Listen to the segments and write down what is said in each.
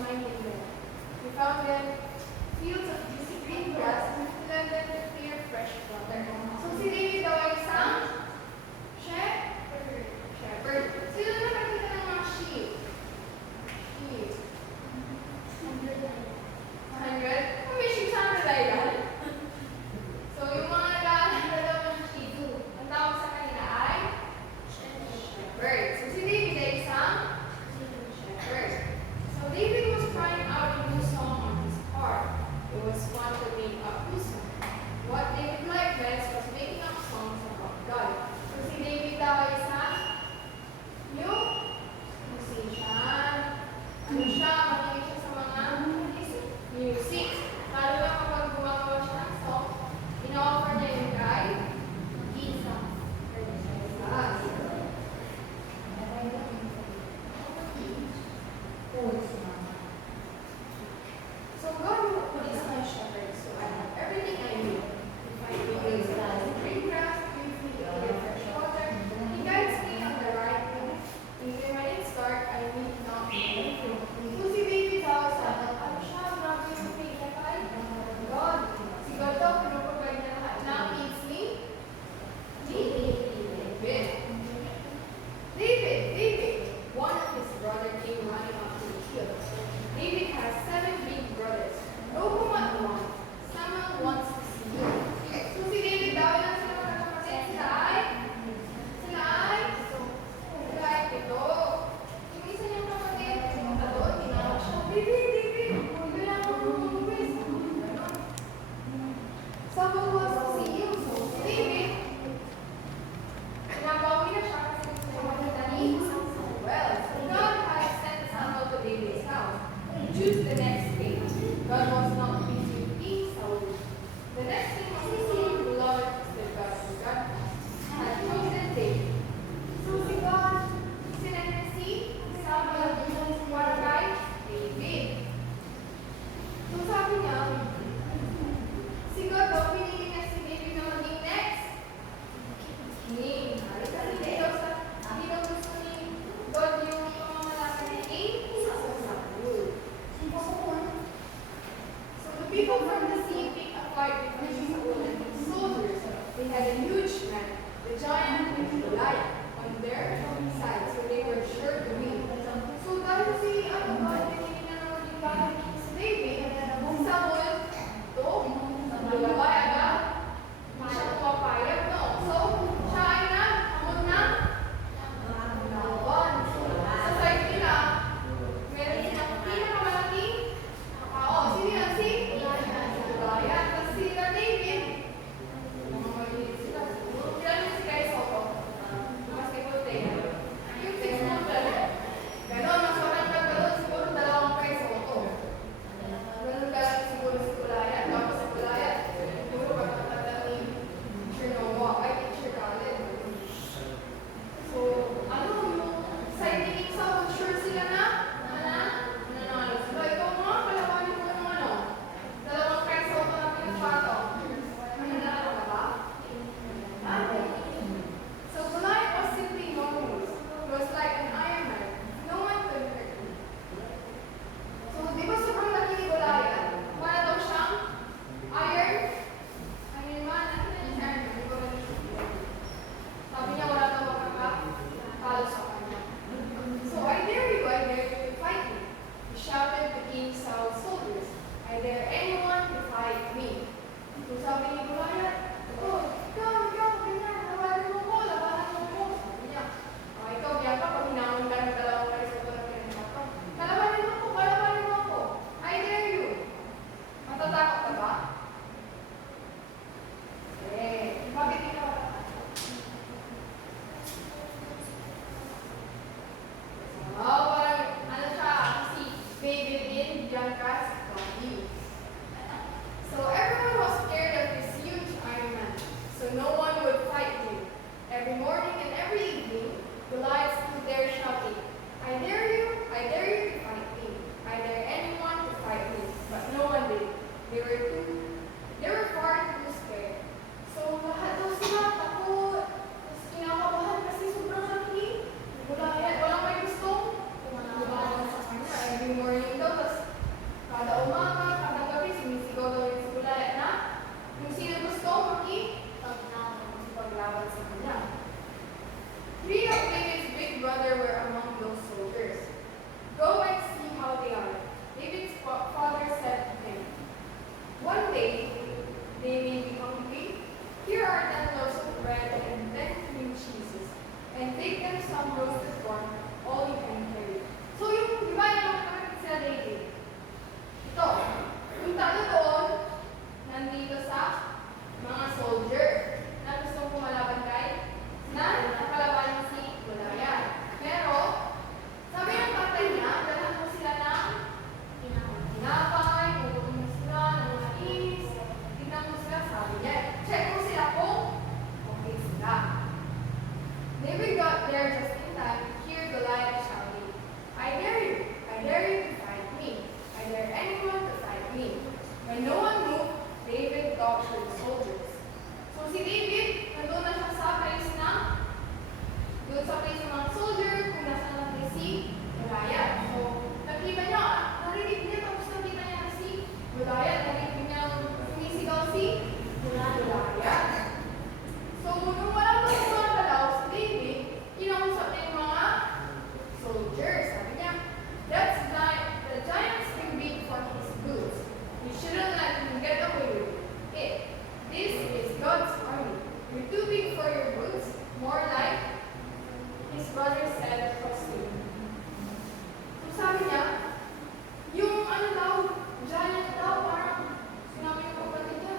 minding them. We found them fields of juicy green grass and fed them with clear fresh water. So si David daw ay isang shepherd. Sino nakakita ng mga sheep? Sheep. 100? Kung may sheep sa kanila. So yung mga nag-aalala daw ng sheep, ang tawag sa kanila ay shepherd. So si David ay isang shepherd. So David was trying out a new song on his harp. It was fun to make up new songs. What David liked best was making up songs about God. So si David daw ay isang musician. Ano siya? Mahilig siya sa mga music. Lalo na kapag gumagawa siya ng song, ina-offer niya yung kay Jesus. So God is my shepherd, so I have everything I need. I need green grass, beautifully fresh water. He guides me on the right path. Even when it's dark, I need not be afraid. So si David daw sa ano siya, grabe yung faith niya kay God. Si God daw, pinupagay niya lahat ng needs ni David. One of his brothers came running up to the hill. David has 7 big brothers. No whom at once. Someone wants to see him. So si David daw lang sila magkakapatid. Sila ay ito. Yung isa niyang kapatid, pumunta doon, tinawag siya, David, hindi lang ako lumubis. Someone wants to see you. So si David, pinabawi na siya kasi gusto niya makita ni Samuel. So God had sent Samuel to David's house. Choose the next day. God was not pleased with King Saul. The next thing was to see the Lord the God of God had chosen David. So si God, sinanay si Samuel para kay David. So sabi niya, si God daw pinili na si David na maging next king. Kasi hindi daw gusto ni God yung pamamalakad ni King Saul. So the people from the sea picked a fight with King Saul and his soldiers. They had a huge man, the giant and Goliath, on their side, so they were sure to win. So dahil si pinili na naman yung bagay si David, si Saul, lumabay agad, hindi siya pumapayag, no? So, siya ay naghamon ng laban. Sa side nila, meron silang pinakamalaking tao. Sino yan? Si Goliath. Kasi sila David, mga maliit sila. Kailan yung si Kai Soto? Mas kay Kote. Yung 6 months lang. Ganon, mas maganda ka doon, siguro 2 Kai Soto. Ganon ka siguro si Goliath. Tapos si Goliath, siguro pagkakata ni Teacher Noah, ay Teacher Khaled. So, ano yung side ni King Saul, sure sila na nanalo sila. Ikaw mga kalawanin mo ng ano, 2 Kai Soto na pinagpato. Nanalo ka ba? So, Goliath was simply enormous. He was like an Iron Man. No one could hurt him. So, di ba sobrang laki ni Goliath? Wala daw siyang iron? Iron Man? Ano na yung Iron Man? Di ba ganun siya? Sabi niya wala daw makakapalo sa kanya. So, I dare you to fight me. He shouted to King Saul's soldiers, I dare anyone to fight me. So, sabi ni Goliath, ikaw, ganyan, labanan mo ko. Sabi niya, ikaw, biyaka, pag hinamon ka ng 2 Kai Soto na pinagpato. Kalabanin mo ako. I dare you. Matatakot ka ba? Bakit hindi ka matatakot? Parang, ano siya, si Baby in Bianca's body. So everyone was scared of this huge Iron Man. So no one would fight him. Every morning and every evening, Goliath stood there shouting, I dare you to fight me. I dare anyone to fight me. But no one did. They were far too scared. So lahat daw sila takot. Tapos kinakabahan kasi sobrang laki. Goliath, walang may gustong lumaban sa kanya. Every morning daw, tapos Kada umaga, kada gabi, sumisigaw daw yung si Goliath na kung sino gusto paglaban sa kanya. Three of David's big brother were among those soldiers. Go and see how they are. David's father said to him, one day they may be hungry. Here are 10 loaves of bread and 10 cream cheeses. And take them some roasted corn, all you can carry. So yung, di ba yung nakakapit sila David? Ito, yung talo doon, nandito sa mga soldier na gustong pumalaban kay na nakalaban si Goliath. Pero, sabi ng tatay niya, dalhan mo sila ng tinapay, pupunin mo sila ng mais, tignan mo sila, sabi niya. Check mo sila kung okay sila. David got there just in time to hear Goliath shouting, I dare you to fight me. I dare anyone to fight me. When no one moved, David talked to the soldiers. So si David, nandun na siya sa place doon sa place ng mga soldier, kung nasa natin si Goliath. So, nakita niya, narinig niya, tapos nakita niya na si Goliath, narinig niya sumisigaw si Goliath. So, nung walang mga galaw, si David, kinausap niya yung mga soldiers. Sabi niya, the giant's too big for his boots. You shouldn't let him get away with it. This is God's army. You're too big for your boots. More like his brother said crossly. So sabi niya, yung ano daw, giant daw, parang sinabi ng kapatid niya,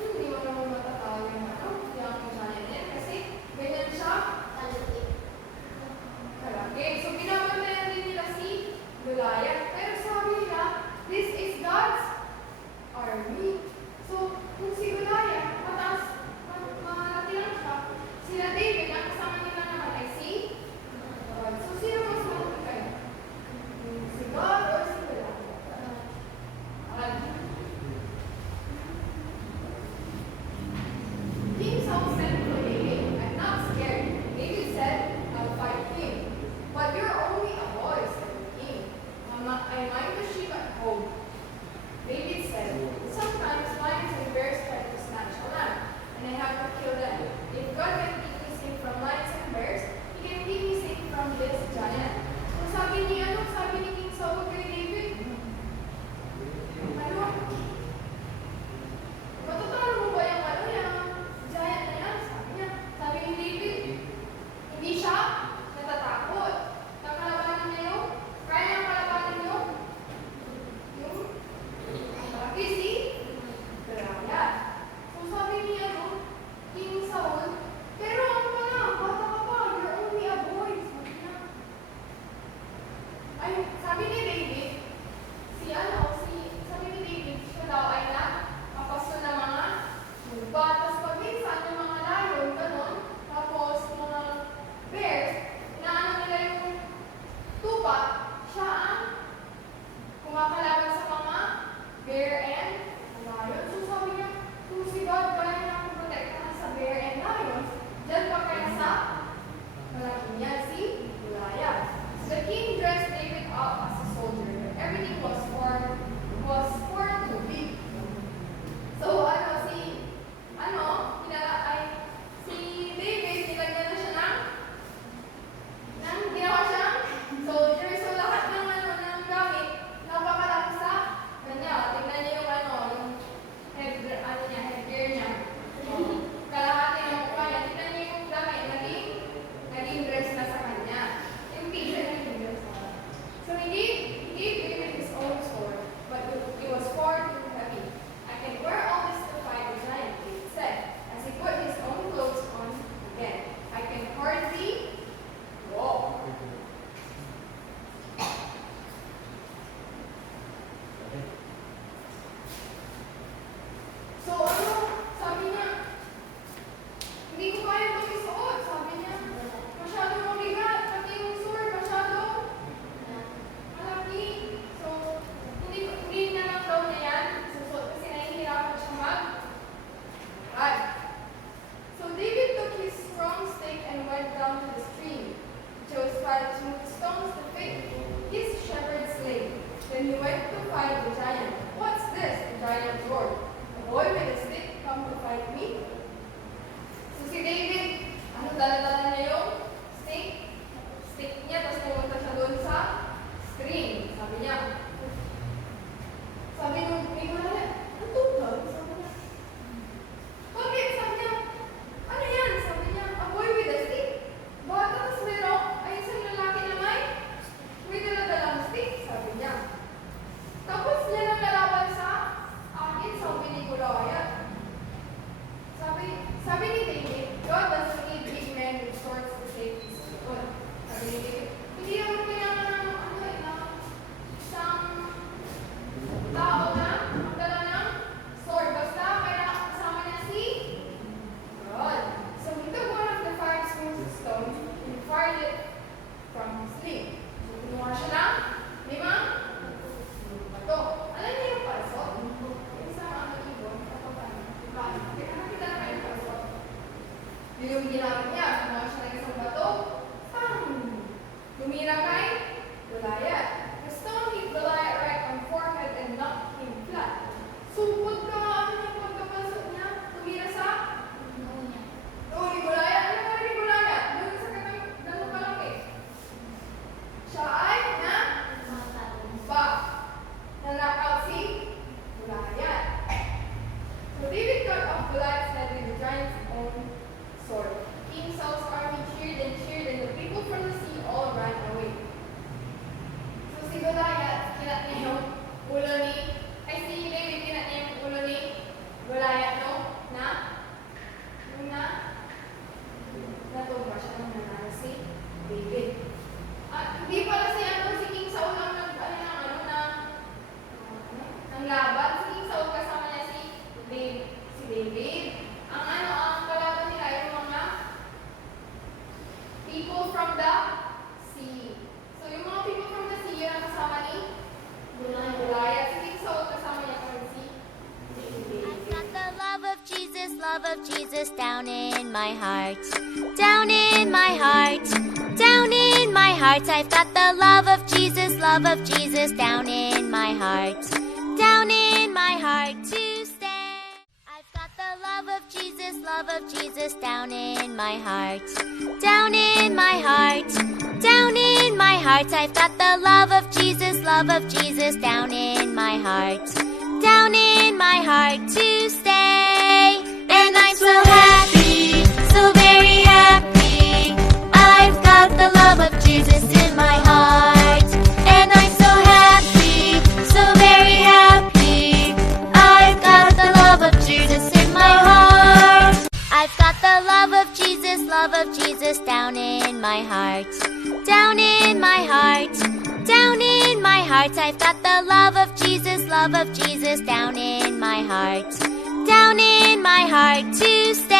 hindi mo naman matatalo yung yung giant yan. Kasi ganyan siya, kalaki. So binabantayan din nila si Goliath. Pero sabi nila, this is God's army. So, kung si Goliath, malaki lang siya, sila David, ang kasama nila naman ay si God. So, sino mas malaki kayo? Si God or si Goliath? King Saul said to David, I'm not scared. David said, I'll fight him. But you're only a boy, said the king. I mind the sheep at home. David said, sometimes lions and bears try to snatch a lamb, and I have to kill them. If God can keep me safe from lions and bears, He can keep me safe from this giant. So sabi ni King Saul kay David, ano? Matutalo mo ba yung giant na yan? Sabi ni David, hindi siya natatakot. Nakalabanan niya yung, kaya niyang kalabanan yung malaki si Goliath. So sabi niya, King Saul, pero ang pala, bata ka pa, you're only a boy. Sabi niya. Ay, sabi ni David, sabi ni David, siya daw ay nakapasto ng mga lupa. Tapos pag minsan yung mga lion, ganon, tapos mga bears, inaano nila yung tupa, siya ang kumakalaban sa mga bear and lion. So sabi niya, kung si God kaya niya protektahan sa bear and lions, dyan pa kaya sa malaki niya si Goliath. So the king dressed David up as a soldier, but everything was for to be. So si David, nilagyan na siya ng ginawa siyang soldier. So lahat ng gamit, napakalaki sa kanya. Tingnan niyo yung headgear niya. Kalahati ng mukha niya. Tingnan niyo yung gamit, naging dress na sa kanya. Yung t-shirt na yung dress na. So he gave David his own sword, but it was far too heavy. I can wear all this to fight the giant, David said, as he put his own clothes on again. I can hardly walk. So sabi niya, hindi ko kaya itong isuot. Sabi niya, masyadong mabigat, pati yung sword, masyadong malaki. So, hindi na lang daw niya yan susuot kasi nahihirapan siya mag-ride. So David took his strong stick and went down to the stream. He chose 5 smooth stones to fit his shepherd's sleigh. Then he went to fight the giant. Sabi nung may gulaya, ang tubig? Sabi niya, bakit? Sabi niya, ano yan? Sabi niya, a boy with a stick. Bata, tapos meron, ay isang lalaki na may dala-dalang stick. Sabi niya. Tapos yan ang lalaban sa akin, sabi ni Gulaya. Sabi ni David, God doesn't need big men with swords to save his people. Sabi ni David, hindi naman kailangan ng isang tao na magdala ng sword. Basta kailangan kasama niya si God. So he took one of the 5 smooth stones and fired it from his sling. So kinuha siya ng 5 bato. Alam niyo yung palsot? Yung isang ibon, nakakita na kayo yung palsot. Yun yung ginamit niya. Kumuha siya ng isang bato. Pang! Tumira kay Goliath. The stone hit Goliath right on forehead and knocked him flat. So, ano yung pagkapalsot niya? Tumira sa doon ni Goliath. Ano ka ni Goliath? Doon sa ganun kalaki. Siya ay na-knock out si Goliath. So David cut off Goliath's head with the giant's own sword. King Saul's army cheered, and the people from the sea all ran away. So si Goliath, kinat niya yung ulo ni, si David, kinat niya yung ulo ni Goliath, no? Natumba siya nung nanalo si David. At hindi pala si King Saul ang ang laban. Si King Saul kasama niya si David. Ang kalaban nila yung mga people from the sea. So yung mga people from the sea, yun ang kasama ni Goliath. Si King Saul kasama niya si David. I've got the love of Jesus down in my heart. Down in my heart. Down in my heart. I've got the love of Jesus down in my heart. Down in my heart to stay. I've got the love of Jesus down in my heart. Down in my heart. Down in my heart. I've got the love of Jesus down in my heart. Down in my heart to stay. And I'm so happy, so very happy. I've got the love of Jesus in my heart. And I'm so happy, so very happy. I've got the love of Jesus in my heart. I've got the love of Jesus down in my heart. Down in my heart. Down in my heart. I've got the love of Jesus down in my heart. Down in my heart to stay.